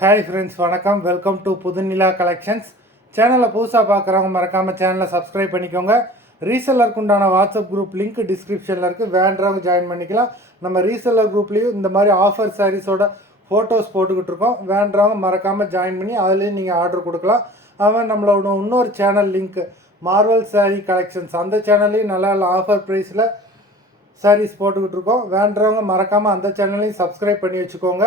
Hi friends, வணக்கம். Welcome to Pudhunila collections. சேனலை புதுசாக பார்க்குறவங்க மறக்காமல் சேனலை சப்ஸ்கிரைப் பண்ணிக்கோங்க. ரீசெல்லருக்கு உண்டான வாட்ஸ்அப் குரூப் லிங்க் டிஸ்கிரிப்ஷனில் இருக்குது. வேண்டவங்க ஜாயின் பண்ணிக்கலாம். நம்ம ரீசெல்லர் குரூப்லேயும் இந்த மாதிரி ஆஃபர் சாரீஸோட ஃபோட்டோஸ் போட்டுக்கிட்டு இருக்கோம். வேண்டவங்க மறக்காமல் ஜாயின் பண்ணி அதுலேயும் நீங்கள் ஆர்டர் கொடுக்கலாம். அவன் நம்மளோட இன்னொரு சேனல் லிங்க் மார்வல் சாரீ கலெக்ஷன்ஸ், அந்த சேனல்லையும் நல்லா ஆஃபர் ப்ரைஸில் சாரீஸ் போட்டுக்கிட்டு இருக்கோம். வேண்டவங்க மறக்காமல் அந்த சேனலையும் சப்ஸ்கிரைப் பண்ணி வச்சுக்கோங்க.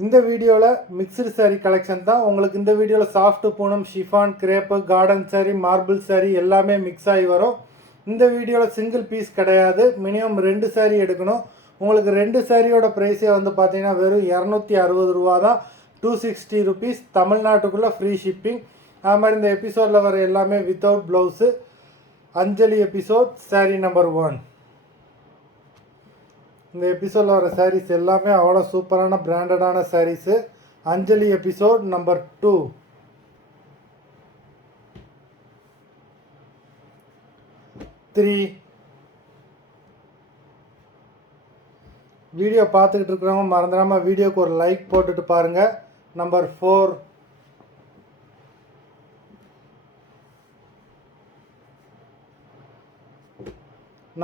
இந்த வீடியோவில் மிக்சடு சாரீ கலெக்ஷன் தான். உங்களுக்கு இந்த வீடியோவில் சாஃப்ட் Poonam, chiffon, crepe, garden sari, மார்பிள் சாரீ எல்லாமே மிக்ஸ் ஆகி வரும். இந்த வீடியோவில் சிங்கிள் பீஸ் கிடையாது, மினிமம் 2 சாரீ எடுக்கணும். உங்களுக்கு 2 சாரியோட ப்ரைஸே வந்து பார்த்தீங்கன்னா வெறும் 260 ரூபா தான். 260 ருபீஸ். தமிழ்நாட்டுக்குள்ளே ஃப்ரீ ஷிப்பிங். அது மாதிரி இந்த எபிசோடில் வர எல்லாமே வித்தவுட் ப்ளவுஸு. அஞ்சலி எபிசோட் சாரீ நம்பர் 1. இந்த எபிசோடில் வர சாரீஸ் எல்லாமே அவ்வளோ சூப்பரான பிராண்டடான சாரீஸு. அஞ்சலி எபிசோட் நம்பர் 2. வீடியோ பார்த்துக்கிட்டு இருக்கிறவங்க மறந்துடாமல் வீடியோக்கு ஒரு லைக் போட்டுட்டு பாருங்கள். நம்பர் 4.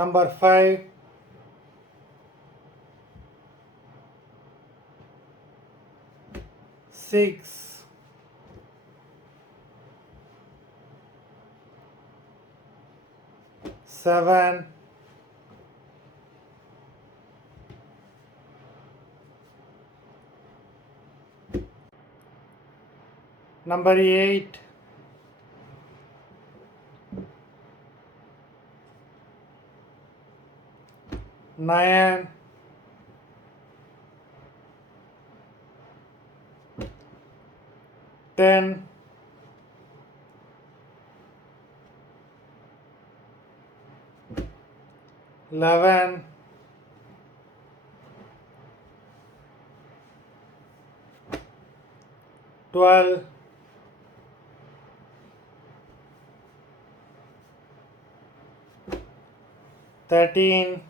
நம்பர் 5. 6. 7. 8. 9. 10. 11. 12. 13.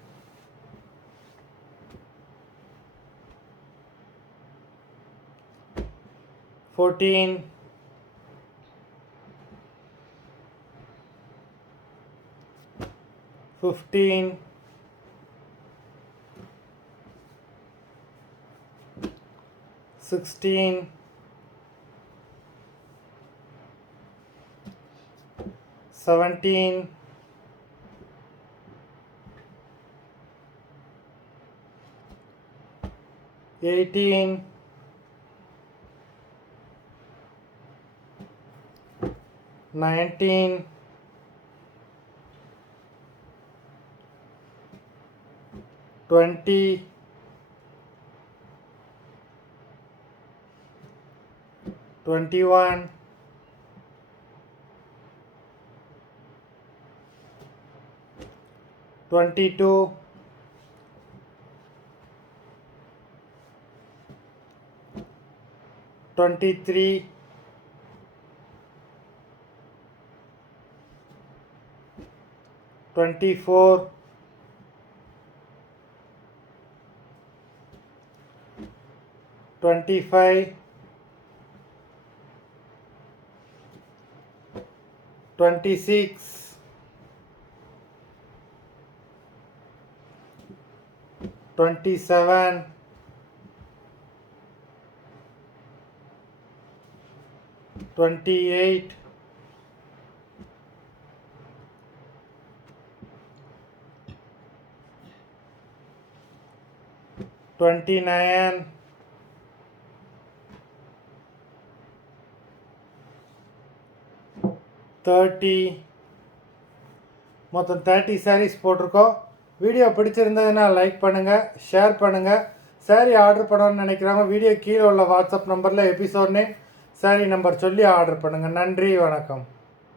14. 15. 16. 17. 18. 19. 20. 21. 22. 23. 24. 25. 26. 27. 28. 29. 30. மொத்தம் 30 சாரீஸ் போட்டிருக்கோம். வீடியோ பிடிச்சிருந்ததுன்னா லைக் பண்ணுங்கள், ஷேர் பண்ணுங்கள். சாரீ ஆர்டர் பண்ணணும்னு நினைக்கிறவங்க வீடியோ கீழே உள்ள வாட்ஸ்அப் நம்பரில் எபிசோட் நேம், சாரீ நம்பர் சொல்லி ஆர்டர் பண்ணுங்கள். நன்றி, வணக்கம்.